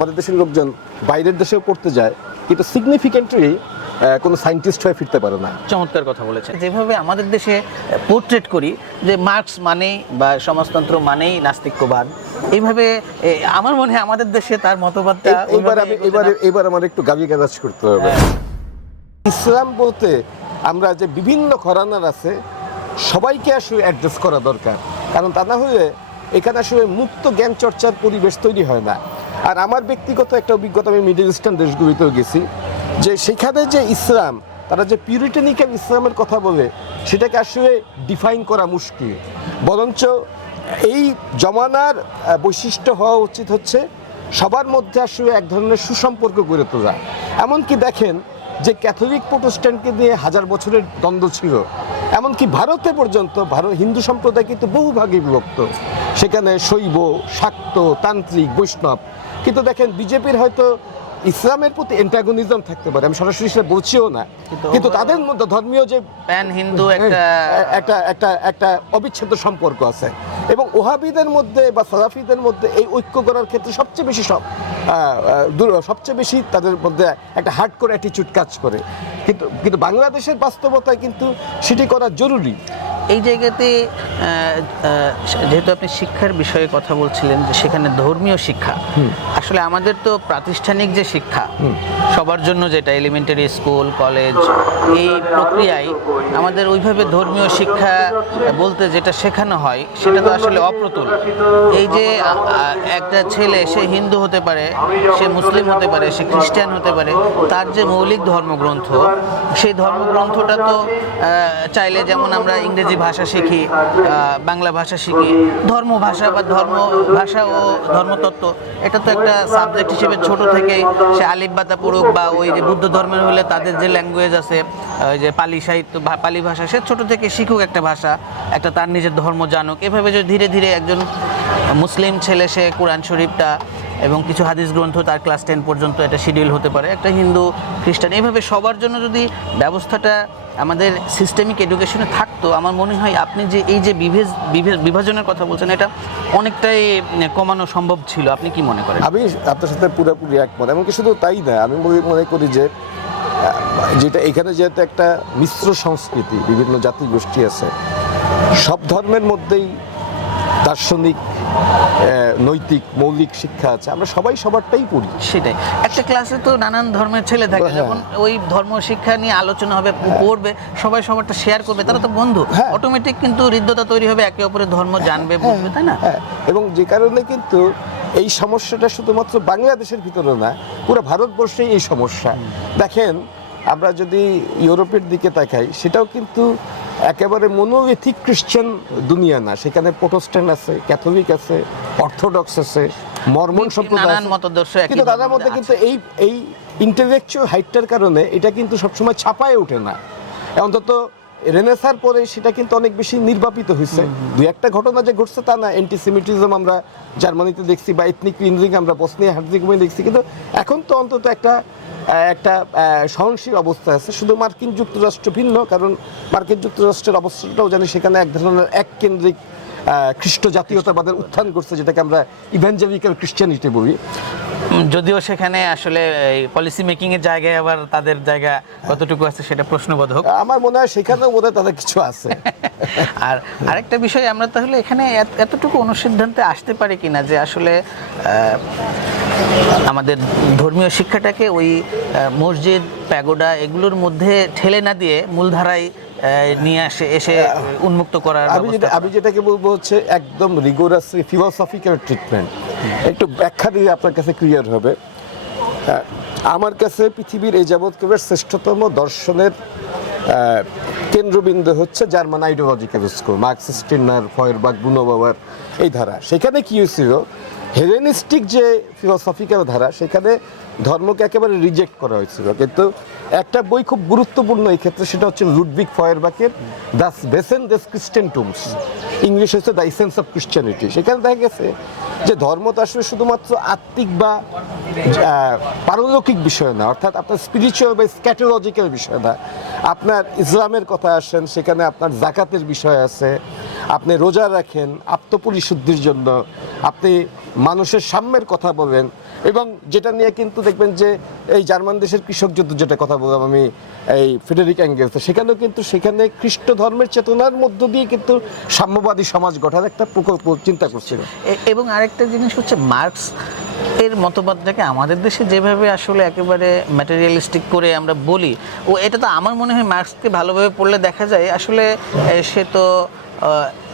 আমাদের দেশের লোকজন বাইরের দেশেও পড়তে যায়, কিন্তু সিগনিফিকেন্টলি কোনো সায়েন্টিস্ট হয়ে ফিরতে পারে না। চমৎকার কথা বলেছেন। যেভাবে আমাদের দেশে পোর্ট্রেট করি যে মার্কস মানেই বা সমাজতন্ত্র মানেই নাস্তিক্যবাদ, এইভাবে আমার মনে হয় আমাদের দেশে তার মতবাদটা এবার আমার একটু গালি গালাজ করতে হবে। ইসলাম বলতে আমরা যে বিভিন্ন ঘরানার আছে সবাইকে আসলে অ্যাড্রেস করা দরকার, কারণ তা না হলে এখানে আসলে মুক্ত জ্ঞান চর্চার পরিবেশ তৈরি হয় না। আর আমার ব্যক্তিগত একটা অভিজ্ঞতা, আমি মিডল ইস্টার্ন দেশগুলিতেও গেছি, যে সেখানে যে ইসলাম, তারা যে পিউরিটেনিক্যাল ইসলামের কথা বলে সেটাকে আসলে ডিফাইন করা মুশকিল। বরঞ্চ এই জমানার বৈশিষ্ট্য হওয়া উচিত হচ্ছে সবার মধ্যে আসলে এক ধরনের সুসম্পর্ক গড়ে তোলা। এমনকি দেখেন যে ক্যাথলিক প্রোটেস্ট্যান্টকে নিয়ে হাজার বছরের দ্বন্দ্ব ছিল, এমনকি ভারতে পর্যন্ত হিন্দু সম্প্রদায় কিন্তু বহু ভাগে বিভক্ত, সেখানে শৈব, শাক্ত, তান্ত্রিক, বৈষ্ণব। কিন্তু দেখেন বিজেপির হয়তো ইসলামের প্রতি অ্যান্টাগনিজম থাকতে পারে, আমি সরাসরি সেটা বলছিও না, কিন্তু তাদের মধ্যে ধর্মীয় যে প্যান হিন্দু একটা অবিচ্ছেদ্য সম্পর্ক আছে। এবং ওহাবিদের মধ্যে বা সালাফিদের মধ্যে এই ঐক্য করার ক্ষেত্রে সবচেয়ে বেশি তাদের মধ্যে একটা হার্ডকোর অ্যাটিটিউড কাজ করে। কিন্তু বাংলাদেশের বাস্তবতায় কিন্তু সেটি করা জরুরি। এই জায়গাতে যেহেতু আপনি শিক্ষার বিষয়ে কথা বলছিলেন, যে সেখানে ধর্মীয় শিক্ষা, আসলে আমাদের তো প্রাতিষ্ঠানিক যে শিক্ষা সবার জন্য, যেটা এলিমেন্টারি স্কুল, কলেজ, এই প্রক্রিয়ায় আমাদের ওইভাবে ধর্মীয় শিক্ষা বলতে যেটা শেখানো হয় সেটা তো আসলে অপ্রতুল। এই যে একটা ছেলে, সে হিন্দু হতে পারে, সে মুসলিম হতে পারে, সে খ্রিস্টান হতে পারে, তার যে মৌলিক ধর্মগ্রন্থ, সেই ধর্মগ্রন্থটা তো চাইলে যেমন আমরা ইংরেজি ভাষা শিখি, বাংলা ভাষা শিখি, ধর্ম ভাষা বা ধর্ম ভাষা ও ধর্মতত্ত্ব, এটা তো একটা সাবজেক্ট হিসেবে ছোট থেকে সে আলিফ বাতা পড়ুক, বা ওই যে বুদ্ধ ধর্মের হলে তাদের যে ল্যাঙ্গুয়েজ আছে, ওই যে পালি সাহিত্য, পালি ভাষা, সে ছোট থেকে শিখুক একটা ভাষা, একটা তার নিজের ধর্ম জানুক। এভাবে যদি ধীরে ধীরে একজন মুসলিম ছেলে সে কোরআন শরীফটা এবং কিছু হাদিস গ্রন্থ তার ক্লাস 10 পর্যন্ত এটা শিডিউল হতে পারে, একটা হিন্দু, খ্রিস্টান, এইভাবে সবার জন্য যদি ব্যবস্থাটা আমাদের সিস্টেমিক এডুকেশনে থাকতো, আমার মনে হয় আপনি যে এই যে বিভাজনের কথা বলছেন, এটা অনেকটাই কমানো সম্ভব ছিল। আপনি কি মনে করেন? আমি আপনার সাথে পুরোপুরি একমত। এমনকি শুধু তাই না, আমি মনে করি যে যেটা এখানে যেহেতু একটা মিশ্র সংস্কৃতি, বিভিন্ন জাতি গোষ্ঠী আছে, সব ধর্মের মধ্যেই দার্শনিক, নৈতিক, মৌলিক শিক্ষা আছে, আমরা সবাই সবারটাই পড়ি। সেটাই, একটা ক্লাসে তো নানান ধর্মের ছেলে থাকে, যখন ওই ধর্ম শিক্ষা নিয়ে আলোচনা হবে, পড়বে, সবাই সবারটা শেয়ার করবে, তারা তো বন্ধু, অটোমেটিক কিন্তু হৃদ্যতা তৈরি হবে, একে অপরের ধর্ম জানবে, বুঝবে, তাই না? এবং যে কারণে কিন্তু এই সমস্যাটা শুধুমাত্র বাংলাদেশের ভিতরে না, পুরো ভারতবর্ষেই এই সমস্যা। দেখেন, আমরা যদি ইউরোপের দিকে তাকাই, সেটাও কিন্তু একেবারে মনোলিথিক খ্রিশ্চান দুনিয়া না, সেখানে প্রোটেস্ট্যান্ট আছে, ক্যাথলিক আছে, অর্থোডক্স আছে, মর্মন সম্প্রদায় আছে, কিন্তু তাদের মধ্যে কিন্তু এই ইন্টেলেকচুয়াল হাইটটার কারণে এটা কিন্তু সবসময় ছাপায় ওঠে না। অন্তত রেনেসার পরে সেটা কিন্তু অনেক বেশি নির্বাপিত হয়েছে। দুই একটা ঘটনা যে ঘটছে তা না, অ্যান্টিসেমিটিজম আমরা জার্মানিতে দেখছি, বা এথনিক ক্লিনজিং আমরা বসনিয়া হার্জেগোভিনায় দেখছি, কিন্তু এখন তো অন্তত একটা সহনশীল অবস্থা আছে। শুধু মার্কিন যুক্তরাষ্ট্র ভিন্ন, কারণ মার্কিন যুক্তরাষ্ট্রের অবস্থাটাও জানি, সেখানে এক ধরনের এককেন্দ্রিক খ্রিস্ট জাতীয়তাবাদের উত্থান করছে, যেটাকে আমরা ইভাঞ্জেলিক্যাল খ্রিস্টানিটি বলি। যদিও সেখানে আসলে পলিসি মেকিং এর জায়গায় আবার তাদের জায়গা কতটুকু আছে সেটা প্রশ্নবোধক। আমার মনে হয় সেখানেও বোধহয় তাদের কিছু আছে। আর আরেকটা বিষয়, আমরা তাহলে এখানে এতটুকু অনুসিদ্ধান্তে আসতে পারি কিনা যে আসলে আমাদের ধর্মীয় শিক্ষাটাকে ওই মসজিদ, প্যাগোডা এগুলোর মধ্যে ঠেলে না দিয়ে মূলধারায় নিয়ে এসে উন্মুক্ত করার। আমি যেটাকে বলবো হচ্ছে একদম রিগোরাসলি ফিলোসফিক্যাল ট্রিটমেন্ট। একটু ব্যাখ্যা দিয়ে আপনার কাছে ক্লিয়ার হবে। আমার কাছে পৃথিবীর এই যাবৎকালের শ্রেষ্ঠতম দর্শনের কেন্দ্রবিন্দু হচ্ছে জার্মান আইডিওলজিক্যাল স্কুল, মার্কস, স্টিনার, ফয়েরবাখ, বুনোবাওয়ার এই ধারা। সেখানে কি হয়েছিল, হেলেনিস্টিক যে ফিলোসফিক্যাল ধারা, সেখানে ধর্মকে একেবারে রিজেক্ট করা হয়েছিল। কিন্তু একটা বই খুব গুরুত্বপূর্ণ এই ক্ষেত্রে, সেটা হচ্ছে লুডভিগ ফয়েরবাখের দ্য বেসেন দেস ক্রিশ্চেনটুমস, ইংলিশ হচ্ছে দ্য এসেন্স অফ ক্রিশ্চিয়ানিটি। সেখানে দেখা গেছে যে ধর্ম তো আসলে শুধুমাত্র আত্মিক বা পারলৌকিক বিষয় না, অর্থাৎ আপনার স্পিরিচুয়াল বা স্ক্যাটোলজিক্যাল বিষয় না। আপনার ইসলামের কথা আসেন, সেখানে আপনার জাকাতের বিষয় আছে, আপনি রোজা রাখেন আত্মপরিশুদ্ধির জন্য, আপনি মানুষের সাম্যের কথা বলেন, এবং যেটা নিয়ে কিন্তু দেখবেন যে এই জার্মান দেশের কৃষক যুদ্ধ, যেটা কথা বললাম আমি এই ফ্রেডেরিক এঙ্গেলস, সেখানেও কিন্তু সেখানে খ্রিস্ট ধর্মের চেতনার মধ্য দিয়ে কিন্তু সাম্যবাদী সমাজ গঠনের একটা প্রকল্প চিন্তা করছিল। এবং আরেকটা জিনিস হচ্ছে মার্কস এর মতবাদটাকে আমাদের দেশে যেভাবে আসলে একেবারে ম্যাটেরিয়ালিস্টিক করে আমরা বলি, ও এটা তো আমার মনে হয় মার্কসকে ভালোভাবে পড়লে দেখা যায় আসলে সে তো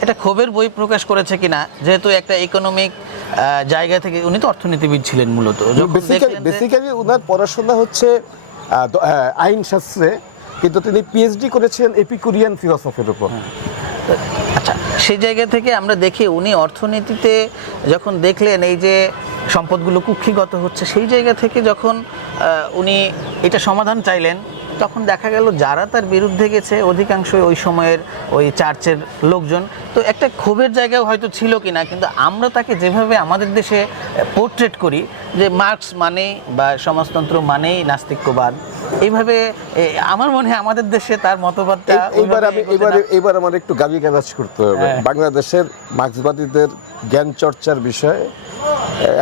এটা ক্ষোভের বই প্রকাশ করেছে কিনা, যেহেতু একটা ইকোনমিক জায়গা থেকে, উনি তো অর্থনীতিবিদ ছিলেন মূলত। বেসিক্যালি ওনার পড়াশোনা হচ্ছে আইন শাস্ত্রে, কিন্তু তিনি পিএইচডি করেছিলেন এপিকুরিয়ান ফিলসফির উপর। আচ্ছা, সেই জায়গা থেকে আমরা দেখি উনি অর্থনীতিতে যখন দেখলেন এই যে সম্পদগুলো কুক্ষিগত হচ্ছে, সেই জায়গা থেকে যখন উনি এটা সমাধান চাইলেন, তখন দেখা গেল যারা তার বিরুদ্ধে গেছে অধিকাংশই ওই সময়ের ওই চার্চের লোকজন। তো একটা ক্ষোভের জায়গাও হয়তো ছিল কিনা, কিন্তু আমরা তাকে যেভাবে আমাদের দেশে পোর্ট্রেট করি যে মার্কস মানেই বা সমাজতন্ত্র মানেই নাস্তিক্যবাদ, এইভাবে আমার মনে হয় আমাদের দেশে তার মতবাদটা এইবার আমার একটু গালি গালাজ করতে হবে। বাংলাদেশের মার্ক্সবাদীদের জ্ঞান চর্চার বিষয়ে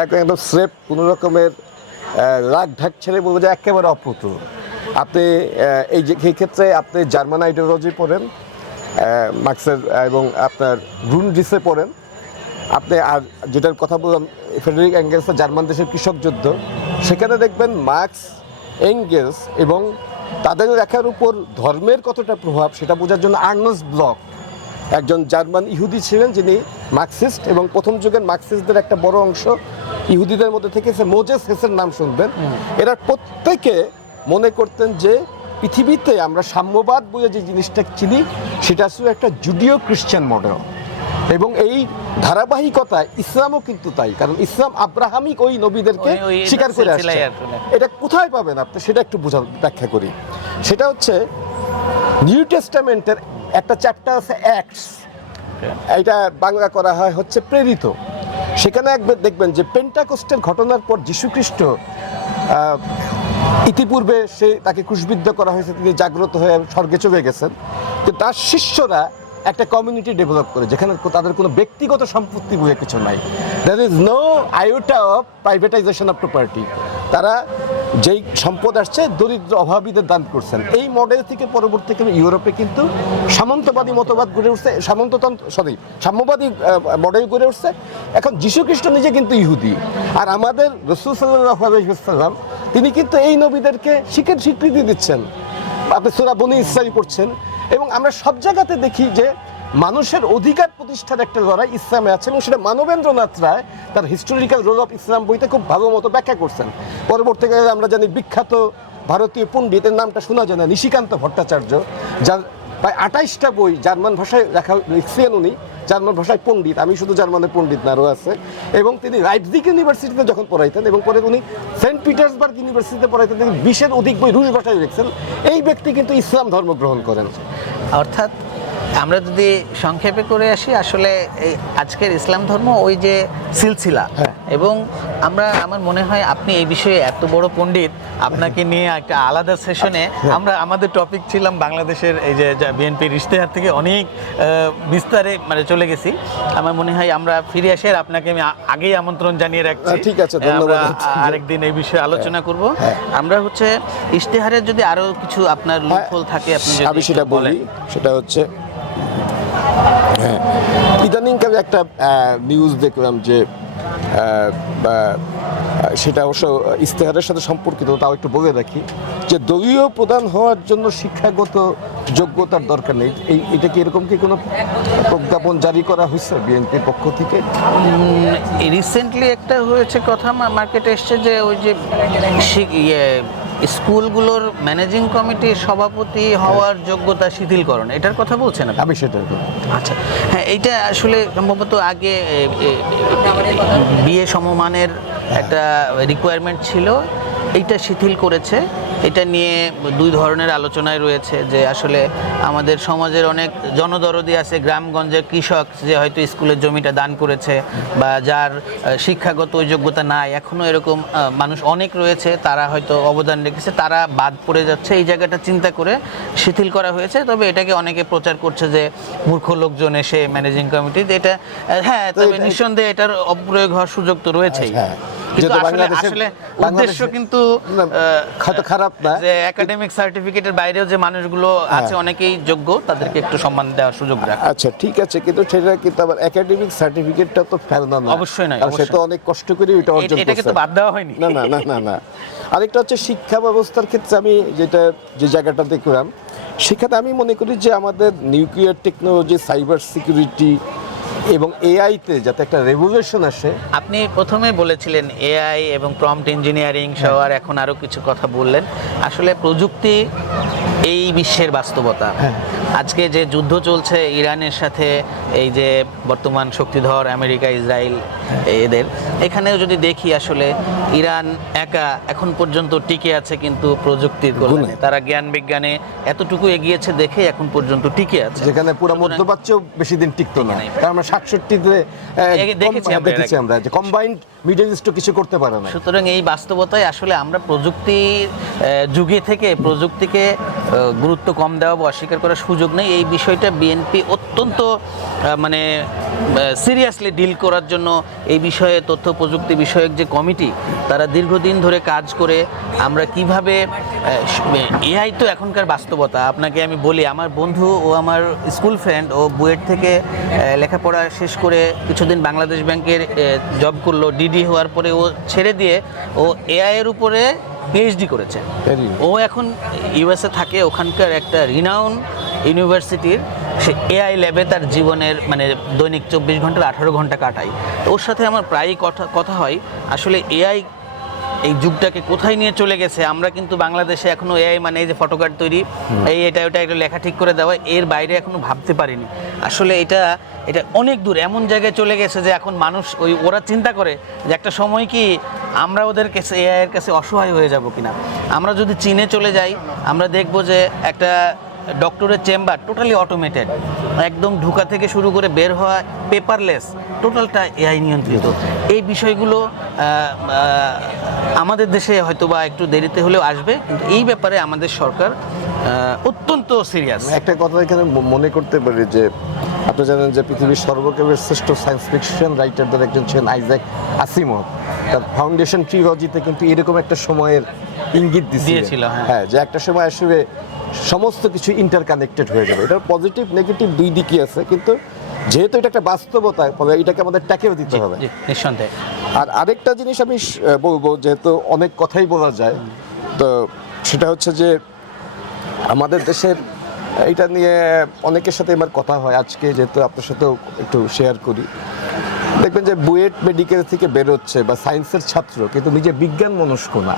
একদম স্রেফ কোনো রকমের রাগ ঢাক ছেড়ে বলবো যে একেবারে অপ্রতুল। আপনি এই ক্ষেত্রে আপনি জার্মান আইডিওলজি পড়েন, মার্ক্সের এবং আপনার গ্রুন্ডিসে পড়েন, আপনি আর যেটার কথা বললাম ফ্রেডেরিক এঙ্গেলসের জার্মান দেশের কৃষক যুদ্ধ, সেখানে দেখবেন মার্ক্স, এঙ্গেলস এবং তাদের লেখার উপর ধর্মের কতটা প্রভাব সেটা বোঝার জন্য আর্নস্ট ব্লক একজন জার্মান ইহুদি ছিলেন, যিনি মার্ক্সিস্ট, এবং প্রথম যুগের মার্ক্সিস্টদের একটা বড় অংশ ইহুদিদের মধ্যে থেকে মোজেস হেসের নাম শুনবেন। এরা প্রত্যেকে মনে করতেন যে পৃথিবীতে আমরা সাম্যবাদ বলে যে জিনিসটা চিনি সেটা আসলে একটা জুডিও খ্রিস্টান মডেল, এবং এই ধারাবাহিকতায় ইসলামও কিন্তু তাই, কারণ ইসলাম আব্রাহামিক ওই নবীদেরকে স্বীকার করে আসছে। এটা কোথায় পাবেন আপনি সেটা একটু ব্যাখ্যা করি। সেটা হচ্ছে নিউ টেস্টামেন্টের একটা চ্যাপ্টার আছে অ্যাক্টস, এটা বাংলা করা হয় হচ্ছে প্রেরিত। সেখানে একবার দেখবেন যে পেন্টাকোস্টের ঘটনার পর যীশুখ্রিস্ট ইতিপূর্বে তাকে ক্রুশবিদ্ধ করা হয়েছে, তিনি জাগ্রত হয়ে স্বর্গে চলে গেছেন, কিন্তু তার শিষ্যরা একটা কমিউনিটি ডেভেলপ করে যেখানে তাদের কোনো ব্যক্তিগত সম্পত্তি বলে কিছু নাই। There is no iota of privatization of property. তারা যেই সম্পদ আসছে দরিদ্র অভাবীদের দান করছেন। এই মডেল থেকে পরবর্তীকালে ইউরোপে কিন্তু সামন্তবাদী মতবাদ গড়ে উঠছে, সাম্যবাদী মডেল গড়ে উঠছে। এখন যীশুখ্রিস্ট নিজে কিন্তু ইহুদি, আর আমাদের রাসূল সাল্লাল্লাহু আলাইহি ওয়াসাল্লাম তিনি কিন্তু এই নবীদেরকে স্বীকৃতি দিচ্ছেন। আপনি সূরা বনী ইসরাঈল পড়ছেন, এবং আমরা সব জায়গাতে দেখি যে মানুষের অধিকার প্রতিষ্ঠার একটা লড়াই ইসলামে আছে, এবং সেটা মানবেন্দ্রনাথ রায় তার হিস্টোরিক্যাল রোল অফ ইসলাম বইতে খুব ভালো মতো ব্যাখ্যা করছেন। পরবর্তীকালে আমরা জানি বিখ্যাত ভারতীয় পণ্ডিতের নামটা শোনা যায় না, নিশিকান্ত ভট্টাচার্য, যার প্রায় 28টা বই জার্মান ভাষায় লিখছেন। উনি জার্মান ভাষায় পণ্ডিত, আমি শুধু জার্মানের পণ্ডিত না, আরও আছে। এবং তিনি লাইপজিগ ইউনিভার্সিটিতে যখন পড়াইতেন, এবং পরে উনি সেন্ট পিটার্সবার্গ ইউনিভার্সিটিতে পড়াইতেন, তিনি 20-এর অধিক বই রুশ ভাষায় লিখছেন। এই ব্যক্তি কিন্তু ইসলাম ধর্ম গ্রহণ করেন। অর্থাৎ আমরা যদি সংক্ষেপে করে আসি, আসলে এই আজকের ইসলাম ধর্ম ওই যে সিলসিলা, এবং আমার মনে হয় আপনি এই বিষয়ে এত বড় পণ্ডিত, আপনাকে নিয়ে একটা আলাদা সেশনে আমরা আমাদের টপিক ছিলাম বাংলাদেশের এই যে বিএনপির ইশতেহার থেকে অনেক বিস্তারে মানে চলে গেছি। আমার মনে হয় আমরা ফিরে আসি, আর আপনাকে আমি আগেই আমন্ত্রণ জানিয়ে রাখছি। ঠিক আছে, ধন্যবাদ। আরেকদিন এই বিষয়ে আলোচনা করব। আমরা হচ্ছে ইশতেহারের যদি আরো কিছু আপনার লুপহোল থাকে আপনি আমি সেটা বলি। সেটা হচ্ছে ইদানিংকালে একটা নিউজ দেখলাম যে সেটা অবশ্য ইশতেহারের সাথে সম্পর্কিত, তাও একটু বলে রাখি যে দলীয় প্রধান হওয়ার জন্য শিক্ষাগত যোগ্যতার দরকার নেই। এটা কি এরকম কি কোনো প্রজ্ঞাপন জারি করা হয়েছে বিএনপির পক্ষ থেকে? রিসেন্টলি একটা হয়েছে কথা, মার্কেটে এসছে যে ওই যে স্কুলগুলোর ম্যানেজিং কমিটির সভাপতি হওয়ার যোগ্যতা শিথিলকরণ, এটার কথা বলছেন আপনি? আমি সেটা। আচ্ছা, হ্যাঁ, এইটা আসলে সম্ভবত আগে বিএ সমমানের একটা রিকোয়ারমেন্ট ছিল, এইটা শিথিল করেছে। এটা নিয়ে দুই ধরনের আলোচনায় রয়েছে যে আসলে আমাদের সমাজের অনেক জনদরদি আছে, গ্রামগঞ্জের কৃষক যে হয়তো স্কুলের জমিটা দান করেছে, বা যার শিক্ষাগত যোগ্যতা নাই, এখনও এরকম মানুষ অনেক রয়েছে, তারা হয়তো অবদান রেখেছে, তারা বাদ পড়ে যাচ্ছে। এই জায়গাটা চিন্তা করে শিথিল করা হয়েছে। তবে এটাকে অনেকে প্রচার করছে যে মূর্খ লোকজন এসে ম্যানেজিং কমিটি, এটা হ্যাঁ, তবে নিঃসন্দেহে এটার অপ্রয়োগ হওয়ার সুযোগ তো রয়েছেই। কিন্তু যেহেতু আসলে বাংলাদেশের- আসলে উদ্দেশ্য কিন্তু না, হয়তো খারাপ না। যে একাডেমিক সার্টিফিকেটের বাইরেও যে মানুষগুলো আছে অনেকেই যোগ্য, তাদেরকে একটু সম্মান দেওয়ার সুযোগ রাখা। আচ্ছা ঠিক আছে, কিন্তু সেটা কিন্তু আবার একাডেমিক সার্টিফিকেটটা তো ফেলনা না। অবশ্যই নয়, কারণ সে অবশ্যই তো অনেক কষ্ট করে ওইটা অর্জন এটাকে তো করছে। বাদ দেওয়া হয়নি। না না না না না। আরেকটা হচ্ছে শিক্ষা ব্যবস্থার ক্ষেত্রে আমি যে জায়গাটা দেখলাম, সেখানে আমি মনে করি যে আমাদের নিউক্লিয়ার টেকনোলজি, সাইবার সিকিউরিটি এবং এআইতে যাতে একটা রেভলিউশন আসে। আপনি প্রথমে বলেছিলেন এআই এবং প্রম্পট ইঞ্জিনিয়ারিং সহ, আর এখন আরও কিছু কথা বললেন। আসলে প্রযুক্তি এই বিশ্বের বাস্তবতা। আজকে যে যুদ্ধ চলছে ইরানের সাথে, এই যে বর্তমান শক্তিধর আমেরিকা, ইসরায়েল, এদের এখানেও যদি দেখি, আসলে ইরান একা এখন পর্যন্ত টিকে আছে কিন্তু প্রযুক্তির কল্যাণে। তারা জ্ঞান বিজ্ঞানে এতটুকু এগিয়েছে দেখে এখন পর্যন্ত টিকে আছে, যেখানে পুরো মধ্যপ্রাচ্যও বেশি দিন টিকতো না। কারণ আমরা 67-তে দেখেছি আমরা যে কম্বাইন্ড মিডল ইস্টও কিছু করতে পারে না। সুতরাং এই বাস্তবতায় আসলে আমরা প্রযুক্তির যুগে থেকে প্রযুক্তিকে গুরুত্ব কম দেওয়া বা অস্বীকার করার সুযোগ নেই। এই বিষয়টা বিএনপি অত্যন্ত মানে সিরিয়াসলি ডিল করার জন্য এই বিষয়ে তথ্য প্রযুক্তি বিষয়ক যে কমিটি, তারা দীর্ঘদিন ধরে কাজ করে আমরা কিভাবে এআই তো এখনকার বাস্তবতা। আপনাকে আমি বলি, আমার বন্ধু ও আমার স্কুল ফ্রেন্ড, ও বুয়েট থেকে লেখাপড়া শেষ করে কিছুদিন বাংলাদেশ ব্যাংকের জব করলো, ডিডি হওয়ার পরে ও ছেড়ে দিয়ে ও এআই এর উপরে পিএইচডি করেছে। ও এখন ইউএসএ থাকে, ওখানকার একটা রিনাউন ইউনিভার্সিটির সে এআই ল্যাবে তার জীবনের মানে দৈনিক 24 ঘন্টার 18 ঘন্টা কাটায়। তো ওর সাথে আমার প্রায়ই কথা হয়, আসলে এআই এই যুগটাকে কোথায় নিয়ে চলে গেছে। আমরা কিন্তু বাংলাদেশে এখনো এআই মানে এই যে ফটোকার্ড তৈরি, এটা একটু লেখা ঠিক করে দেওয়া, এর বাইরে এখনো ভাবতে পারিনি। আসলে এটা অনেক দূর, এমন জায়গায় চলে গেছে যে এখন মানুষ ওরা চিন্তা করে যে একটা সময় কি আমরা ওদের কাছে এআই এর কাছে অসহায় হয়ে যাব কিনা। আমরা যদি চীনে চলে যাই, আমরা দেখব যে একটা ডক্টরের চেম্বার টোটালি অটোমেটেড, একদম ঢোকা থেকে শুরু করে বের হওয়া পেপারলেস, টোটালটা এআই নিয়ন্ত্রিত। এই বিষয়গুলো আমাদের দেশে হয়তো বা একটু দেরিতে হলেও আসবে, কিন্তু এই ব্যাপারে আমাদের সরকার অত্যন্ত সিরিয়াস। একটা কথা এখানে মনে করতে পারি যে আপনি জানেন যে পৃথিবীর সর্বকালের শ্রেষ্ঠ সায়েন্স ফিকশন রাইটারদের একজন ছিলেন আইজ্যাক আসিমভ। তার ফাউন্ডেশন ট্রিলজিতে কিন্তু এরকম একটা সময়ের ইঙ্গিত দিয়েছিল, হ্যাঁ, যে একটা সময় আসলে সমস্ত কিছু ইন্টারকানেক্টেড হয়ে যাবে। এটার পজিটিভ নেগেটিভ দুই দিকই আছে, কিন্তু যেহেতু এটা একটা বাস্তবতা, ফলে এটাকে আমাদের ট্যাকেও দিতে হবে নিঃসন্দেহে। আর আরেকটা জিনিস আমি বলবো, যেহেতু অনেক কথাই বলা যায়, তো সেটা হচ্ছে যে আমাদের দেশের এটা নিয়ে অনেকের সাথে আমার কথা হয়। আজকে যেহেতু আপনার সাথেও একটু শেয়ার করি, দেখবেন যে বুয়েট মেডিকেল থেকে বেরোচ্ছে বা সায়েন্সের ছাত্র, কিন্তু নিজে বিজ্ঞান মনস্ক না।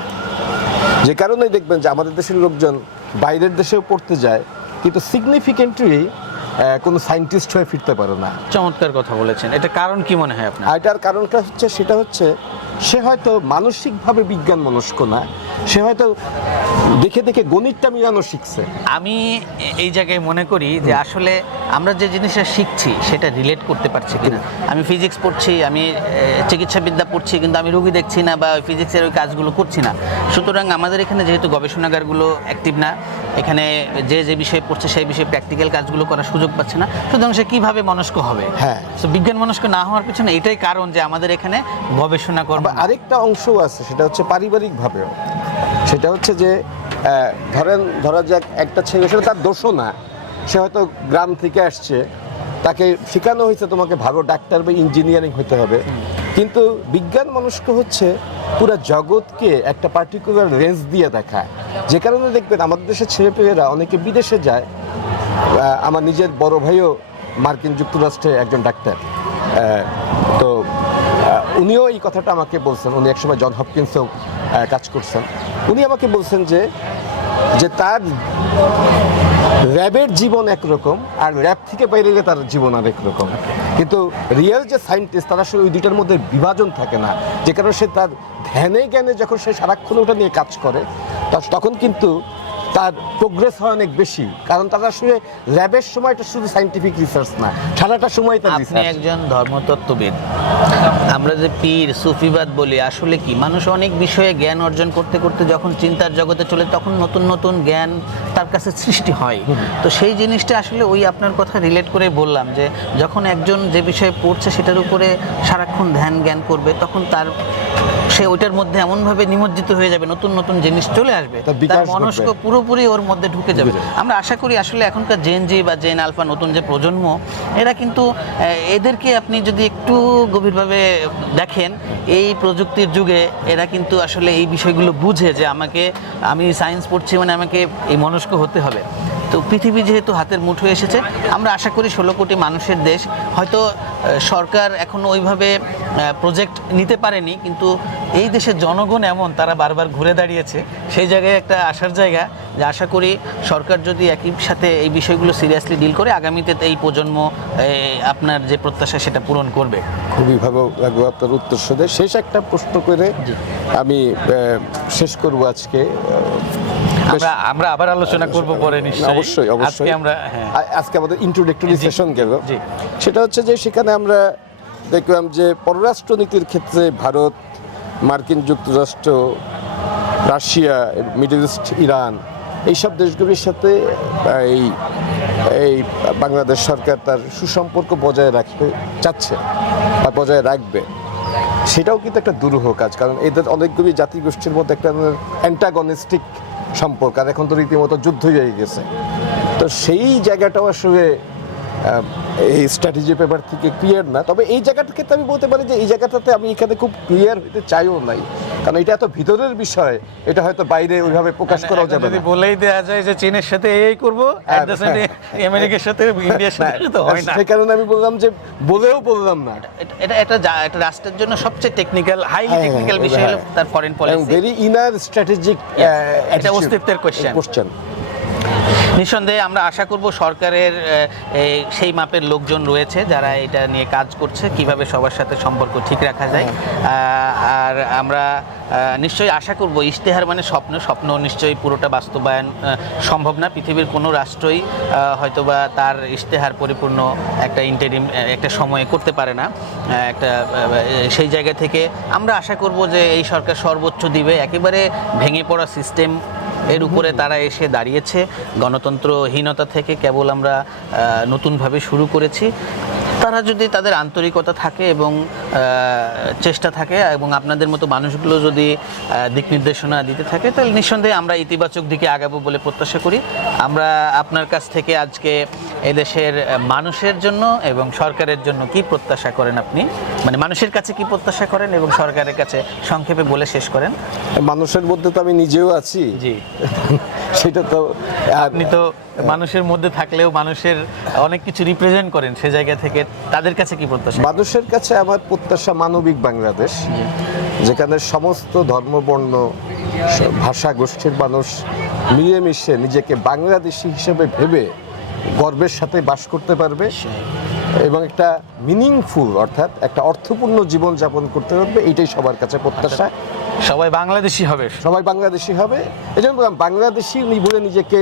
যে কারণে দেখবেন যে আমাদের দেশের লোকজন বাইরের দেশেও পড়তে যায়, কিন্তু সিগনিফিকেন্টলি কোনো সায়েন্টিস্ট হয়ে ফিরতে পারে না। চমৎকার কথা বলেছেন। এটা কারণ কি মনে হয় আপনার? এটার কারণটা হচ্ছে, সেটা হচ্ছে সে হয়তো মানসিকভাবে বিজ্ঞান মনস্ক না, সে হয়তো দেখে দেখে গণিতটা মিলানো শিখছে। আমি এই জায়গায় মনে করি যে আসলে আমরা যে জিনিসটা শিখছি সেটা রিলেট করতে পারছি কিনা। আমি ফিজিক্স পড়ছি, আমি চিকিৎসাবিদ্যা পড়ছি, কিন্তু আমি রোগী দেখছি না বা ফিজিক্সের ওই কাজগুলো করছি না। সুতরাং আমাদের এখানে যেহেতু গবেষণাগারগুলো অ্যাক্টিভ না, এখানে যে বিষয়ে পড়ছে সেই বিষয়ে প্র্যাকটিক্যাল কাজগুলো করার সুযোগ পাচ্ছে না, সুতরাং সে কীভাবে মনস্ক হবে? হ্যাঁ, তো বিজ্ঞান মনস্ক না হওয়ার পিছনে এটাই কারণ যে আমাদের এখানে গবেষণা করব। আরেকটা অংশ আছে, সেটা হচ্ছে পারিবারিকভাবেও। সেটা হচ্ছে যে ধরা যাক একটা ছেলে, সেটা তার দোষও না, সে হয়তো গ্রাম থেকে আসছে, তাকে শেখানো হয়েছে তোমাকে ভালো ডাক্তার বা ইঞ্জিনিয়ারিং হতে হবে, কিন্তু বিজ্ঞান মনস্ক হচ্ছে পুরো জগৎকে একটা পার্টিকুলার রেঞ্জ দিয়ে দেখায়। যে কারণে দেখবেন আমাদের দেশের ছেলেপেলেরা অনেকে বিদেশে যায়। আমার নিজের বড় ভাইও মার্কিন যুক্তরাষ্ট্রে একজন ডাক্তার, তো উনিও এই কথাটা আমাকে বলছেন। উনি একসময় জন হপকিন্সেও কাজ করছেন। উনি আমাকে বলছেন যে তার র্যাবের জীবন একরকম, আর র্যাব থেকে বাইরে গেলে তার জীবন আর একরকম। কিন্তু রিয়েল যে সায়েন্টিস্ট, তারা আসলে ওই দুইটার মধ্যে বিভাজন থাকে না। যে কারণে সে তার ধ্যানে জ্ঞানে যখন সে সারাক্ষণ ওটা নিয়ে কাজ করে, তখন কিন্তু তার প্রোগ্রেস হয় অনেক বেশি। কারণ তারা আসলে ল্যাবের সময়টা শুধু সায়েন্টিফিক রিসার্চ না, সারাটা সময় তার আপনি একজন ধর্মতত্ত্ববিদ, আমরা যে পীর সুফিবাদ বলি, আসলে কি মানুষ অনেক বিষয়ে জ্ঞান অর্জন করতে করতে যখন চিন্তার জগতে চলে, তখন নতুন নতুন জ্ঞান তার কাছে সৃষ্টি হয়। তো সেই জিনিসটা আসলে ওই আপনার কথা রিলেট করে বললাম যে যখন একজন যে বিষয়ে পড়ছে সেটার উপরে সারাক্ষণ ধ্যান জ্ঞান করবে, তখন তার সে ওইটার মধ্যে এমনভাবে নিমজ্জিত হয়ে যাবে, নতুন নতুন জিনিস চলে আসবে, তার বিকাশ তার ঘটবে। মনস্ক পুরোপুরি ওর মধ্যে ঢুকে যাবে। আমরা আশা করি আসলে এখনকার জেন জি বা জেন আলফা নতুন যে প্রজন্ম, এরা কিন্তু এদেরকে আপনি যদি একটু গভীরভাবে দেখেন, এই প্রযুক্তির যুগে এরা কিন্তু আসলে এই বিষয়গুলো বুঝে যে আমি সায়েন্স পড়ছি মানে আমাকে এই মনস্ক হতে হবে। তো পৃথিবী যেহেতু হাতের মুঠোয় এসেছে, আমরা আশা করি 16 কোটি মানুষের দেশ, হয়তো সরকার এখনো ওইভাবে প্রজেক্ট নিতে পারেনি, কিন্তু এই দেশের জনগণ এমন, তারা বারবার ঘুরে দাঁড়িয়েছে, সেই জায়গায় একটা আশার জায়গা, যে আশা করি সরকার যদি একই সাথে এই বিষয়গুলো সিরিয়াসলি ডিল করে, আগামীতে এই প্রজন্ম আপনার যে প্রত্যাশা সেটা পূরণ করবে। খুবই ভালো লাগলো আপনার উত্তর শুনে। শেষ একটা প্রশ্ন করে আমি শেষ করব আজকে। আমরা আবার আলোচনা করব পরে নিশ্চয়ই। অবশ্যই আজকে আমরা আজকে আমাদের ইন্ট্রোডাক্টরি সেশন গেল, জি। সেটা হচ্ছে যে সেখানে আমরা দেখলাম যে পররাষ্ট্রনীতির ক্ষেত্রে ভারত, মার্কিন যুক্তরাষ্ট্র, রাশিয়া, মিডল ইস্ট, ইরান, এইসব দেশগুলির সাথে এই বাংলাদেশ সরকার তার সুসম্পর্ক বজায় রাখতে চাচ্ছে বা বজায় রাখবে। সেটাও কিন্তু একটা দুরূহ কাজ, কারণ এদের অনেকগুলি জাতিগোষ্ঠীর মধ্যে একটা অ্যান্টাগনিস্টিক সম্পর্ক, আর এখন তো রীতিমতো যুদ্ধই হয়ে গেছে। তো সেই জায়গাটাও আসলে এই স্ট্র্যাটেজি পেপার থেকে ক্লিয়ার না। তবে এই জায়গাটার ক্ষেত্রে আমি বলতে পারি যে এই জায়গাটাতে আমি এখানে খুব ক্লিয়ার হতে চাইও নাই, কারণ এটা এত ভিতরের বিষয়, এটা হয়তো বাইরে ওইভাবে প্রকাশ করাও যাবে যদি না। বলেই দেওয়া যায় যে চীনের সাথে এই করব, at the same time আমেরিকার সাথে ইন্ডিয়ার সাথে তো হয় না। সেই কারণে আমি বললাম যে বলেও বললাম না। এটা রাষ্ট্রের জন্য সবচেয়ে টেকনিক্যাল, হাইলি টেকনিক্যাল বিষয় হলো তার foreign policy, very inner strategic, এটা অস্তিত্বের কোশ্চেন। নিঃসন্দেহে আমরা আশা করব সরকারের সেই মাপের লোকজন রয়েছে যারা এটা নিয়ে কাজ করছে, কিভাবে সবার সাথে সম্পর্ক ঠিক রাখা যায়। আর আমরা নিশ্চয়ই আশা করব, ইশতেহার মানে স্বপ্ন নিশ্চয়ই পুরোটা বাস্তবায়ন সম্ভব না। পৃথিবীর কোনো রাষ্ট্রই হয়তোবা তার ইশতেহার পরিপূর্ণ একটা ইন্টারিম একটা সময়ে করতে পারে না। সেই জায়গা থেকে আমরা আশা করব যে এই সরকার সর্বোচ্চ দিবে। একেবারে ভেঙে পড়া সিস্টেম এর উপরে তারা এসে দাঁড়িয়েছে, গণতন্ত্রহীনতা থেকে কেবল আমরা নতুনভাবে শুরু করেছি। তারা যদি তাদের আন্তরিকতা থাকে এবং চেষ্টা থাকে এবং আপনাদের মতো মানুষগুলো যদি দিক নির্দেশনা দিতে থাকে, তাহলে নিঃসন্দেহে আমরা ইতিবাচক দিকে আগাবো বলে প্রত্যাশা করি। আমরা আপনার কাছ থেকে আজকে এদেশের মানুষের জন্য এবং সরকারের জন্য কি প্রত্যাশা করেন, আপনি মানে মানুষের কাছে কি প্রত্যাশা করেন এবং সরকারের কাছে সংক্ষেপে বলে শেষ করেন। মানুষের মধ্যে তো আমি নিজেও আছি, জি। সেটা তো আপনি তো মানুষের মধ্যে থাকলেও মানুষের অনেক কিছু রিপ্রেজেন্ট করেন, সে জায়গা থেকে তাদের কাছে কি প্রত্যাশা? মানুষের কাছে আমার প্রত্যাশা মানবিক বাংলাদেশ, যেখানে সমস্ত ধর্ম, বর্ণ, ভাষা গোষ্ঠীর মানুষ মিলেমিশে নিজেকে বাংলাদেশি হিসেবে ভেবে গর্বের সাথে বাস করতে পারবে এবং একটা মিনিংফুল অর্থাৎ একটা অর্থপূর্ণ জীবন যাপন করতে পারবে। এইটাই সবার কাছে প্রত্যাশা। সবাই বাংলাদেশি হবে, সবাই বাংলাদেশি হবে, এই জন্য বাংলাদেশি বলে নিজেকে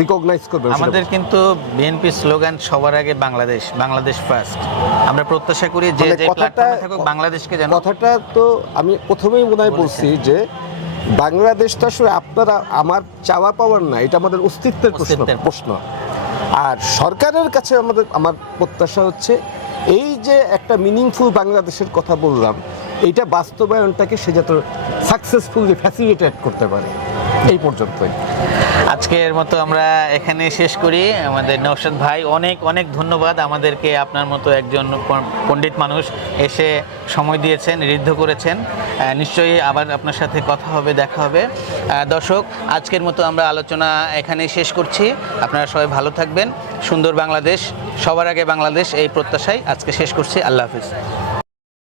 রিকগনাইজ করবে। আমাদের কিন্তু বিএনপি স্লোগান সবার আগে বাংলাদেশ, বাংলাদেশ ফার্স্ট। আমরা প্রত্যাশা করি যে প্ল্যাটফর্মে থাকুক বাংলাদেশকে যেন। কথাটা তো আমি প্রথমেই মনে হয় বলছি যে বাংলাদেশ তো আসলে আপনারা আমার চাওয়া পাওয়ার না, এটা আমাদের অস্তিত্বের প্রশ্ন। আর সরকারের কাছে আমার প্রত্যাশা হচ্ছে এই যে একটা মিনিংফুল বাংলাদেশের কথা বললাম, এইটা বাস্তবায়নটাকে সে যাতে সাকসেসফুলি ফ্যাসিলিটেট করতে পারে। এই পর্যন্তই আজকের মতো আমরা এখানে শেষ করি। আমাদের নওশাদ ভাই, অনেক অনেক ধন্যবাদ। আমাদেরকে আপনার মতো একজন পণ্ডিত মানুষ এসে সময় দিয়েছেন, ঋদ্ধ করেছেন। নিশ্চয়ই আবার আপনার সাথে কথা হবে, দেখা হবে। দর্শক, আজকের মতো আমরা আলোচনা এখানেই শেষ করছি। আপনারা সবাই ভালো থাকবেন। সুন্দর বাংলাদেশ, সবার আগে বাংলাদেশ, এই প্রত্যাশায় আজকে শেষ করছি। আল্লাহ হাফিজ।